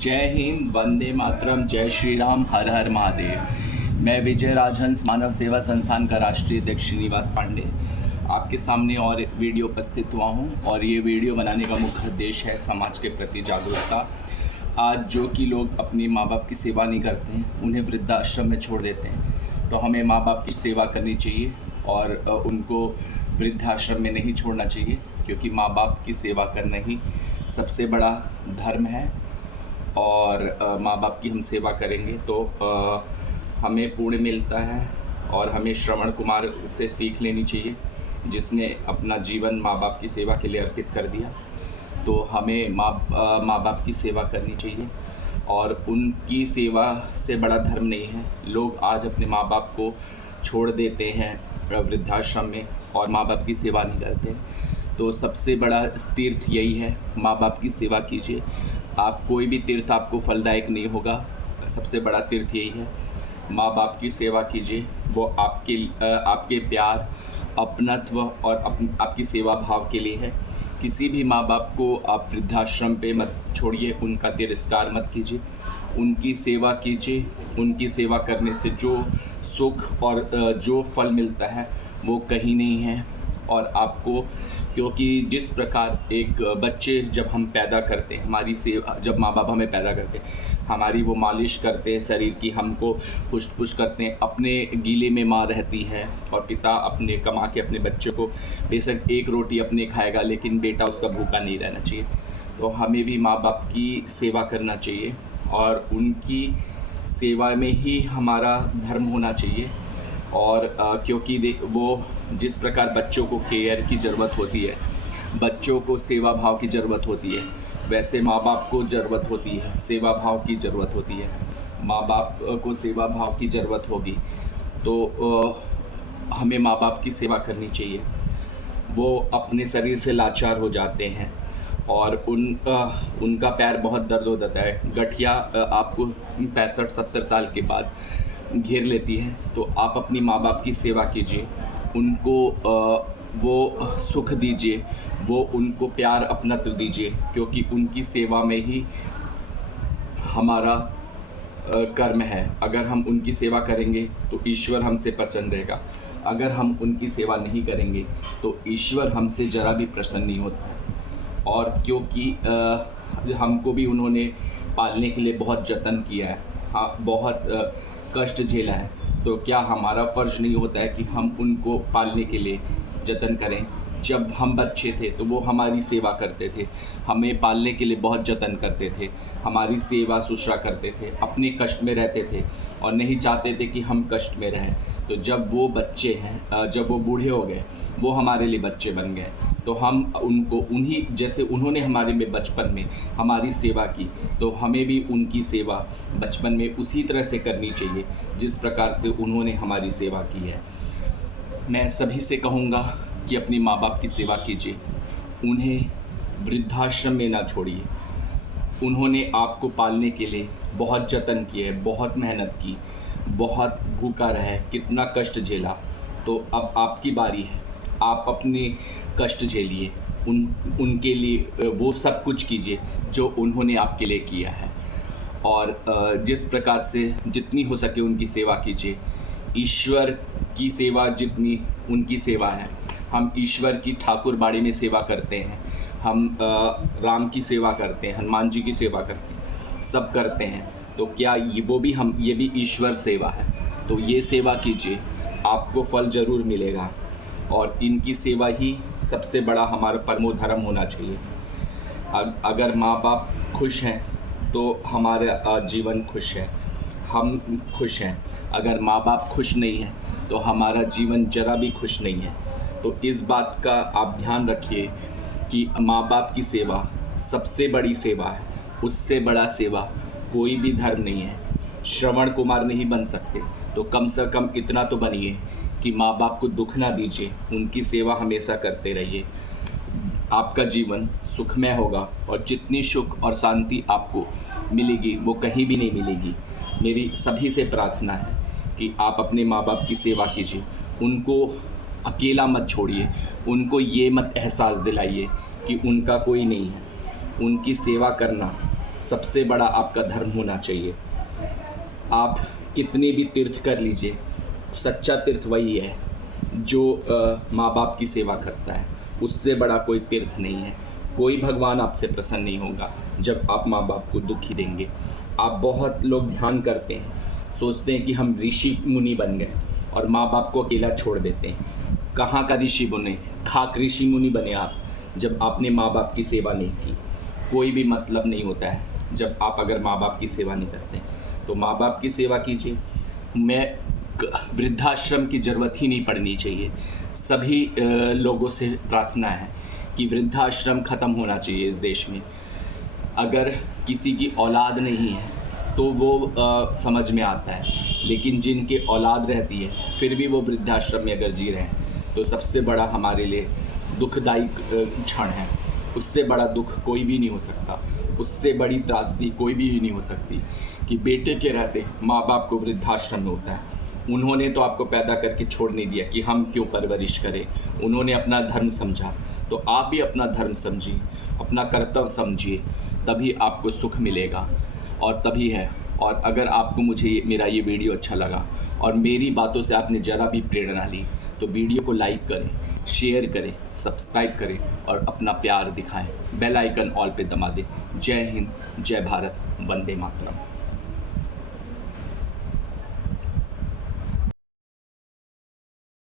जय हिंद, वंदे मातरम, जय श्री राम, हर हर महादेव। मैं विजय राजहंस मानव सेवा संस्थान का राष्ट्रीय अध्यक्ष श्रीनिवास पांडे आपके सामने और वीडियो उपस्थित हुआ हूं। और ये वीडियो बनाने का मुख्य उद्देश्य है समाज के प्रति जागरूकता। आज जो कि लोग अपने माँ बाप की सेवा नहीं करते हैं, उन्हें वृद्धाश्रम में छोड़ देते हैं, तो हमें माँ बाप की सेवा करनी चाहिए और उनको वृद्धाश्रम में नहीं छोड़ना चाहिए, क्योंकि माँ बाप की सेवा करना ही सबसे बड़ा धर्म है। और माँ बाप की हम सेवा करेंगे तो हमें पुण्य मिलता है। और हमें श्रवण कुमार से सीख लेनी चाहिए, जिसने अपना जीवन माँ बाप की सेवा के लिए अर्पित कर दिया। तो हमें माँ बाप की सेवा करनी चाहिए, और उनकी सेवा से बड़ा धर्म नहीं है। लोग आज अपने माँ बाप को छोड़ देते हैं वृद्धाश्रम में और माँ बाप की सेवा नहीं करते। तो सबसे बड़ा तीर्थ यही है, माँ बाप की सेवा कीजिए। आप कोई भी तीर्थ आपको फलदायक नहीं होगा, सबसे बड़ा तीर्थ यही है, माँ बाप की सेवा कीजिए। वो आपके प्यार, अपनत्व और आपकी सेवा भाव के लिए है। किसी भी माँ बाप को आप वृद्धाश्रम पे मत छोड़िए, उनका तिरस्कार मत कीजिए, उनकी सेवा कीजिए। उनकी सेवा करने से जो सुख और जो फल मिलता है वो कहीं नहीं है। और आपको, क्योंकि जिस प्रकार एक बच्चे जब हम पैदा करते हैं, हमारी सेवा, जब माँ बाप हमें पैदा करते हैं, हमारी वो मालिश करते हैं शरीर की, हमको पुष्ट पुष्ट करते हैं, अपने गीले में माँ रहती है, और पिता अपने कमा के अपने बच्चे को, बेशक एक रोटी अपने खाएगा लेकिन बेटा उसका भूखा नहीं रहना चाहिए। तो हमें भी माँ बाप की सेवा करना चाहिए, और उनकी सेवा में ही हमारा धर्म होना चाहिए। और क्योंकि वो जिस प्रकार बच्चों को केयर की ज़रूरत होती है, बच्चों को सेवा भाव की ज़रूरत होती है, वैसे माँ बाप को ज़रूरत होती है, सेवा भाव की ज़रूरत होती है। माँ बाप को सेवा भाव की ज़रूरत होगी तो हमें माँ बाप की सेवा करनी चाहिए। वो अपने शरीर से लाचार हो जाते हैं और उनका पैर बहुत दर्द हो जाता है। गठिया आपको 65-70 साल के बाद घेर लेती है। तो आप अपनी माँ बाप की सेवा कीजिए, उनको वो सुख दीजिए, वो उनको प्यार अपनत्व दीजिए, क्योंकि उनकी सेवा में ही हमारा कर्म है। अगर हम उनकी सेवा करेंगे तो ईश्वर हमसे प्रसन्न रहेगा। अगर हम उनकी सेवा नहीं करेंगे तो ईश्वर हमसे ज़रा भी प्रसन्न नहीं होता। और क्योंकि हमको भी उन्होंने पालने के लिए बहुत जतन किया है, हाँ, बहुत कष्ट झेला है, तो क्या हमारा फ़र्ज़ नहीं होता है कि हम उनको पालने के लिए जतन करें। जब हम बच्चे थे तो वो हमारी सेवा करते थे, हमें पालने के लिए बहुत जतन करते थे, हमारी सेवा शुश्रूषा करते थे, अपने कष्ट में रहते थे और नहीं चाहते थे कि हम कष्ट में रहें। तो जब वो बच्चे हैं, जब वो बूढ़े हो गए, वो हमारे लिए बच्चे बन गए, तो हम उनको उन्हीं जैसे उन्होंने हमारे में बचपन में हमारी सेवा की, तो हमें भी उनकी सेवा बचपन में उसी तरह से करनी चाहिए जिस प्रकार से उन्होंने हमारी सेवा की है। मैं सभी से कहूँगा कि अपनी माँ बाप की सेवा कीजिए, उन्हें वृद्धाश्रम में ना छोड़िए। उन्होंने आपको पालने के लिए बहुत जतन किए, बहुत मेहनत की, बहुत भूखा रहे, कितना कष्ट झेला। तो अब आपकी बारी है, आप अपने कष्ट झेलिए, उनके लिए वो सब कुछ कीजिए जो उन्होंने आपके लिए किया है। और जिस प्रकार से जितनी हो सके उनकी सेवा कीजिए। ईश्वर की सेवा जितनी उनकी सेवा है, हम ईश्वर की ठाकुर बाड़ी में सेवा करते हैं, हम राम की सेवा करते हैं, हनुमान जी की सेवा करते हैं, सब करते हैं। तो क्या ये भी ईश्वर सेवा है। तो ये सेवा कीजिए, आपको फल ज़रूर मिलेगा। और इनकी सेवा ही सबसे बड़ा हमारा परमो धर्म होना चाहिए। अगर माँ बाप खुश हैं तो हमारा जीवन खुश है, हम खुश हैं। अगर माँ बाप खुश नहीं हैं तो हमारा जीवन ज़रा भी खुश नहीं है। तो इस बात का आप ध्यान रखिए कि माँ बाप की सेवा सबसे बड़ी सेवा है, उससे बड़ा सेवा कोई भी धर्म नहीं है। श्रवण कुमार नहीं बन सकते तो कम से कम इतना तो बनिए कि माँ बाप को दुख ना दीजिए, उनकी सेवा हमेशा करते रहिए। आपका जीवन सुखमय होगा, और जितनी सुख और शांति आपको मिलेगी वो कहीं भी नहीं मिलेगी। मेरी सभी से प्रार्थना है कि आप अपने माँ बाप की सेवा कीजिए, उनको अकेला मत छोड़िए, उनको ये मत एहसास दिलाइए कि उनका कोई नहीं है। उनकी सेवा करना सबसे बड़ा आपका धर्म होना चाहिए। आप कितने भी तीर्थ कर लीजिए, सच्चा तीर्थ वही है जो माँ बाप की सेवा करता है। उससे बड़ा कोई तीर्थ नहीं है। कोई भगवान आपसे प्रसन्न नहीं होगा जब आप माँ बाप को दुखी देंगे। आप बहुत लोग ध्यान करते हैं, सोचते हैं कि हम ऋषि मुनि बन गए और माँ बाप को अकेला छोड़ देते हैं। कहाँ का ऋषि बने, खाक ऋषि मुनि बने आप जब आपने माँ बाप की सेवा नहीं की। कोई भी मतलब नहीं होता है जब आप अगर माँ बाप की सेवा नहीं करते। तो माँ बाप की सेवा कीजिए। वृद्धाश्रम की ज़रूरत ही नहीं पड़नी चाहिए। सभी लोगों से प्रार्थना है कि वृद्धाश्रम ख़त्म होना चाहिए इस देश में। अगर किसी की औलाद नहीं है तो वो समझ में आता है, लेकिन जिनके औलाद रहती है फिर भी वो वृद्धाश्रम में अगर जी रहे हैं तो सबसे बड़ा हमारे लिए दुखदायी क्षण है। उससे बड़ा दुख कोई भी नहीं हो सकता, उससे बड़ी त्रासदी कोई भी नहीं हो सकती कि बेटे के रहते माँ बाप को वृद्धाश्रम में होता है। उन्होंने तो आपको पैदा करके छोड़ नहीं दिया कि हम क्यों परवरिश करें। उन्होंने अपना धर्म समझा, तो आप भी अपना धर्म समझिए, अपना कर्तव्य समझिए, तभी आपको सुख मिलेगा और तभी है। और अगर आपको मेरा ये वीडियो अच्छा लगा और मेरी बातों से आपने ज़रा भी प्रेरणा ली तो वीडियो को लाइक करें, शेयर करें, सब्सक्राइब करें और अपना प्यार दिखाएं। बेल आइकन ऑल पे दबा दें। जय हिंद, जय भारत, वंदे मातरम।